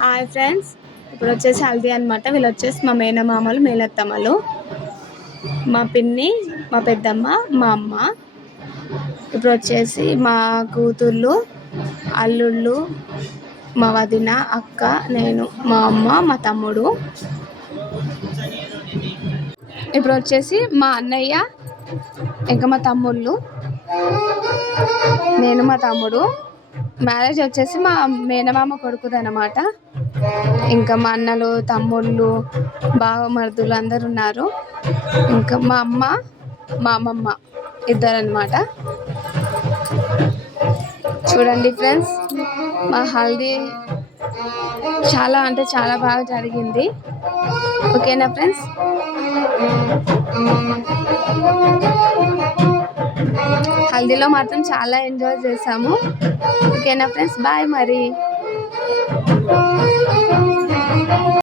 Hi friends, ఇప్పుడు వచ్చేసి హల్దీ అనమాట. వీళ్ళు వచ్చేసి మా మేనమామలు మేనత్తమ్మలు, మా పిన్ని, మా పెద్దమ్మ, మా అమ్మ. ఇప్పుడు వచ్చేసి మా కూతుళ్ళు, అల్లుళ్ళు, మా వదిన, అక్క, నేను, మా అమ్మ, మా తమ్ముడు. ఇప్పుడు వచ్చేసి మా అన్నయ్య, ఇంకా మా తమ్ముళ్ళు, నేను, మా తమ్ముడు. మ్యారేజ్ వచ్చేసి మా మేనమామ కొడుకుది అనమాట. ఇంకా మా అన్నలు, తమ్ముళ్ళు, బావమరుదులు అందరు ఉన్నారు. ఇంకా మా అమ్మ, మా అమ్మమ్మ ఇద్దరు అనమాట. చూడండి ఫ్రెండ్స్, మా హల్దీ చాలా అంటే చాలా బాగా జరిగింది. ఓకేనా ఫ్రెండ్స్? హల్దీలో మాత్రం చాలా ఎంజాయ్ చేసాము. ఓకేనా ఫ్రెండ్స్? బాయ్ మరి.